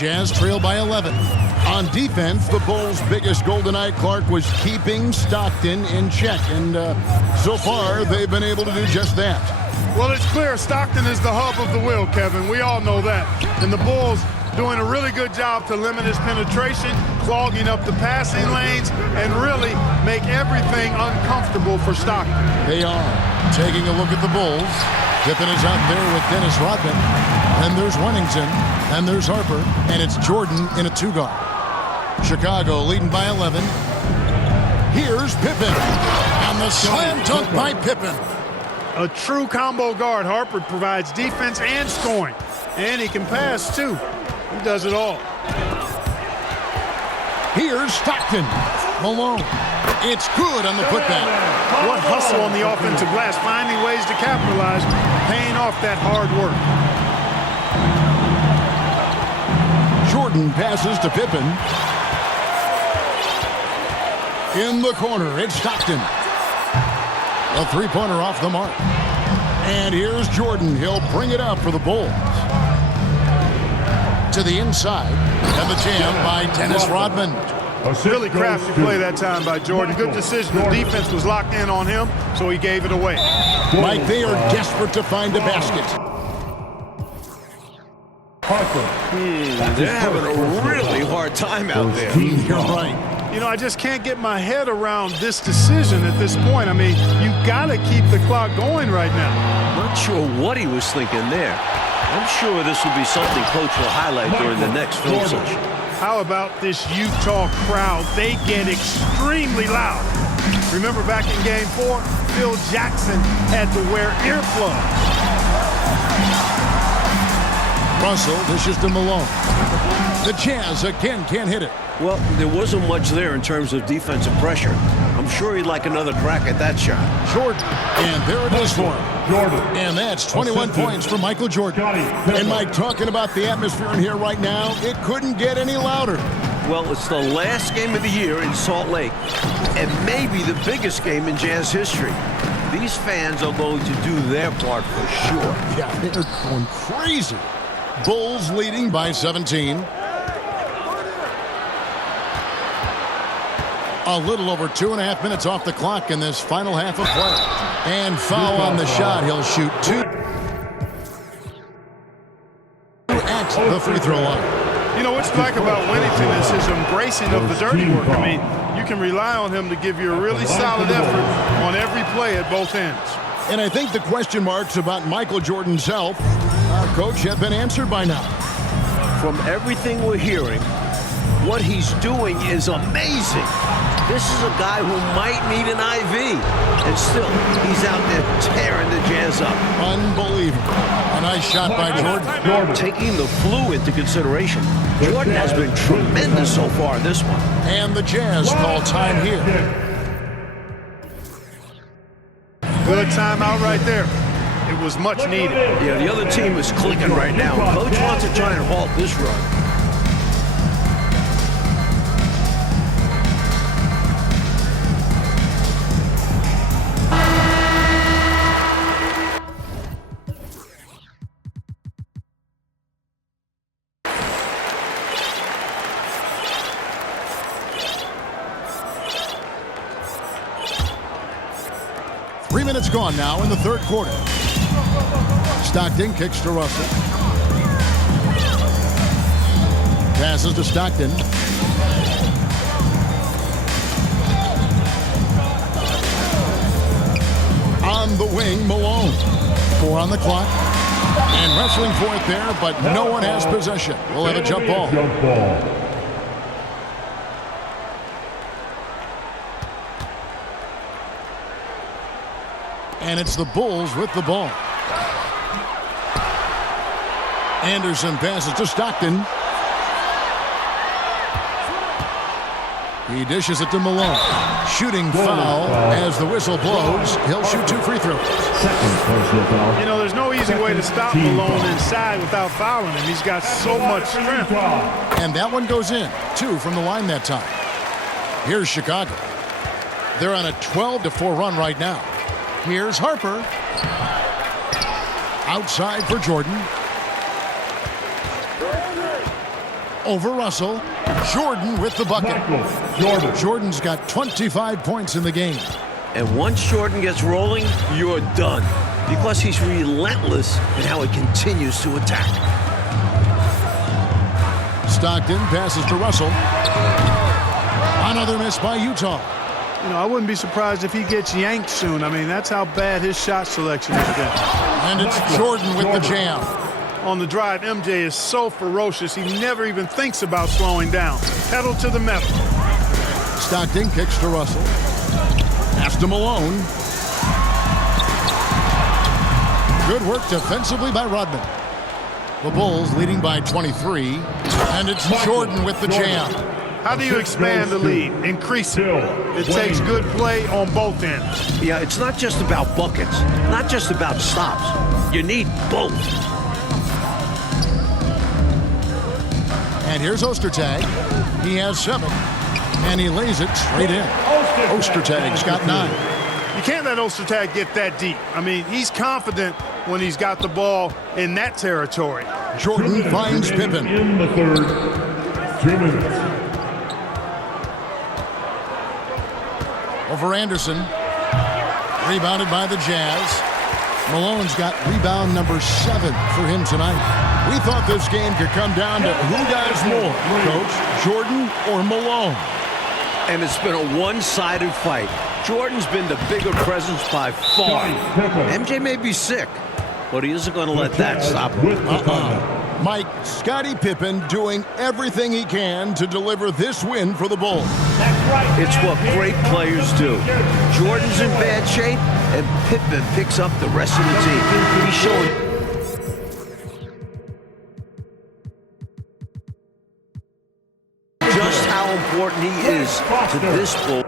Jazz trail by 11. On defense, the Bulls' biggest GoldenEye Clark was keeping Stockton in check, and so far they've been able to do just that. Well, it's clear Stockton is the hub of the wheel, Kevin. We all know that. And the Bulls doing a really good job to limit his penetration, clogging up the passing lanes, and really make everything uncomfortable for Stockton. They are. Taking a look at the Bulls. Pippen is out there with Dennis Rodman. And there's Wennington. And there's Harper. And it's Jordan in a two-guard. Chicago leading by 11. Here's Pippen. And the slam dunk by Pippen. A true combo guard. Harper provides defense and scoring. And he can pass, too. He does it all. Here's Stockton. Malone. It's good on the putback. What hustle on the offensive glass. Finding ways to capitalize. Paying off that hard work. Jordan passes to Pippen. In the corner, it's Stockton. A three-pointer off the mark. And here's Jordan. He'll bring it up for the Bulls. To the inside. And the jam by Dennis Rodman. Really crafty play that time by Jordan. Good decision. The defense was locked in on him, so he gave it away. Mike, they are desperate to find a basket. They're having a really hard time out there. You're right. You know, I just can't get my head around this decision at this point. I mean, you got to keep the clock going right now. Not sure what he was thinking there. I'm sure this will be something Coach will highlight during the next film session. How about this Utah crowd? They get extremely loud. Remember back in Game 4, Phil Jackson had to wear earplugs. Russell dishes to Malone. The Jazz again can't hit it. Well, there wasn't much there in terms of defensive pressure. I'm sure he'd like another crack at that shot. Jordan, and there it is for him. And that's 21 points for Michael Jordan. And Mike, talking about the atmosphere in here right now, it couldn't get any louder. Well, it's the last game of the year in Salt Lake, and maybe the biggest game in Jazz history. These fans are going to do their part for sure. Yeah, they're going crazy. Bulls leading by 17. A little over 2.5 minutes off the clock in this final half of play. And foul on the shot. He'll shoot two at the free throw line. You know, what's like about Wennington is his embracing of the dirty work. I mean, you can rely on him to give you a really solid effort on every play at both ends. And I think the question marks about Michael Jordan's health, Coach, have been answered by now. From everything we're hearing, what he's doing is amazing. This is a guy who might need an IV. And still, he's out there tearing the Jazz up. Unbelievable. A nice shot by Jordan. Taking the flu into consideration, Jordan has been tremendous so far in this one. And the Jazz call time here. Good timeout right there. It was much needed. Yeah, the other team is clicking right now. Coach wants to try and halt this run. Minutes gone now in the third quarter. Stockton kicks to Russell. Passes to Stockton. On the wing, Malone. 4 on the clock. And wrestling for it there, but no one has possession. We'll have a jump ball. And it's the Bulls with the ball. Anderson passes to Stockton. He dishes it to Malone. Shooting foul as the whistle blows. He'll shoot 2 free throws. You know, there's no easy way to stop Malone inside without fouling him. He's got so much strength. And that one goes in. 2 from the line that time. Here's Chicago. They're on a 12-4 run right now. Here's Harper. Outside for Jordan. over Russell. Jordan with the bucket. Jordan's got 25 points in the game. And once Jordan gets rolling, you're done. Because he's relentless in how he continues to attack. Stockton passes to Russell. Another miss by Utah. You know, I wouldn't be surprised if he gets yanked soon. I mean, that's how bad his shot selection has been. And it's Jordan with the jam. On the drive, MJ is so ferocious, he never even thinks about slowing down. Pedal to the metal. Stockton kicks to Russell. Pass to Malone. Good work defensively by Rodman. The Bulls leading by 23. And it's Jordan with the jam. How do you expand the lead? Increase it. It takes good play on both ends. Yeah, it's not just about buckets, not just about stops. You need both. And here's Ostertag. He has 7. And he lays it straight in. Ostertag's got 9. You can't let Ostertag get that deep. I mean, he's confident when he's got the ball in that territory. Jordan finds Pippen. In the third, 2 minutes. Over Anderson. Rebounded by the Jazz. Malone's got rebound number 7 for him tonight. We thought this game could come down to who does more, Coach, Jordan or Malone. And it's been a one-sided fight. Jordan's been the bigger presence by far. MJ may be sick, but he isn't going to let that stop him. Mike, Scottie Pippen doing everything he can to deliver this win for the Bulls. It's what great players do. Jordan's in bad shape, and Pippen picks up the rest of the team. He's showing just how important he is to this Bull.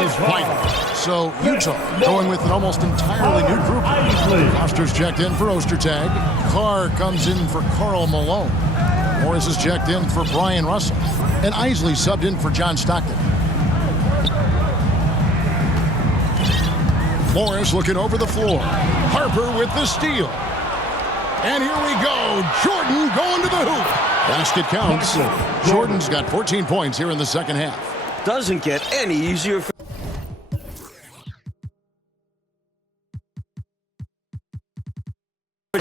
Is vital. So Utah going with an almost entirely new group. Foster's checked in for Ostertag. Carr comes in for Karl Malone. Morris is checked in for Brian Russell. And Isley subbed in for John Stockton. Morris looking over the floor. Harper with the steal. And here we go. Jordan going to the hoop. Basket counts. Jordan's got 14 points here in the second half. Doesn't get any easier for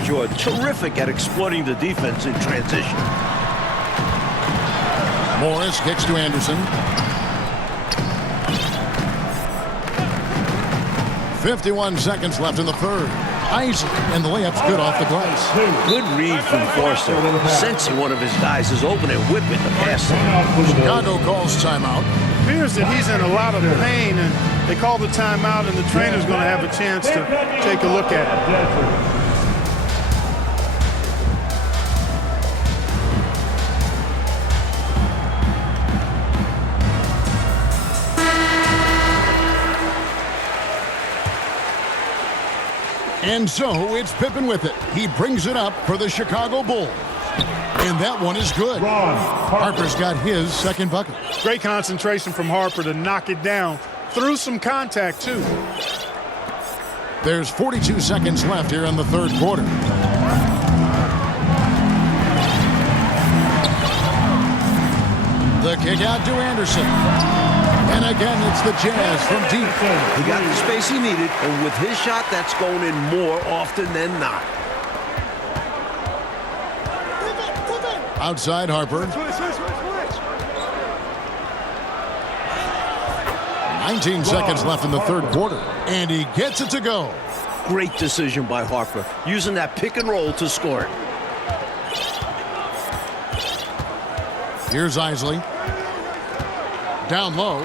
Jordan. Terrific at exploiting the defense in transition. Morris kicks to Anderson. 51 seconds left in the third. Isley, and the layup's good off the glass. Good read from Forster. Sensing one of his guys is open and whipping the pass. Chicago calls timeout. Appears that he's in a lot of pain, and they call the timeout, and the trainer's going to have a chance to take a look at it. And so it's Pippen with it. He brings it up for the Chicago Bulls. And that one is good. Harper's got his second bucket. Great concentration from Harper to knock it down through some contact, too. There's 42 seconds left here in the third quarter. The kick out to Anderson. And again, it's the Jazz from deep. He got the space he needed, and with his shot, that's going in more often than not. Outside Harper. 19 seconds left in the third quarter. And he gets it to go. Great decision by Harper, using that pick and roll to score it. Here's Isley. Down low.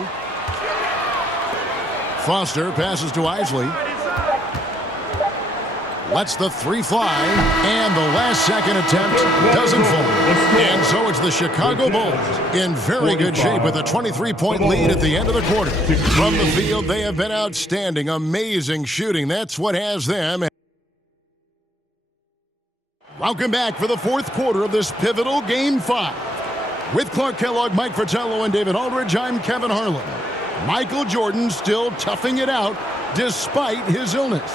Foster passes to Isley. Lets the three fly. And the last second attempt doesn't fall. And so it's the Chicago Bulls in very good shape with a 23-point lead at the end of the quarter. From the field, they have been outstanding. Amazing shooting. That's what has them. Welcome back for the fourth quarter of this pivotal Game 5. With Clark Kellogg, Mike Fratello, and David Aldridge, I'm Kevin Harlan. Michael Jordan still toughing it out despite his illness.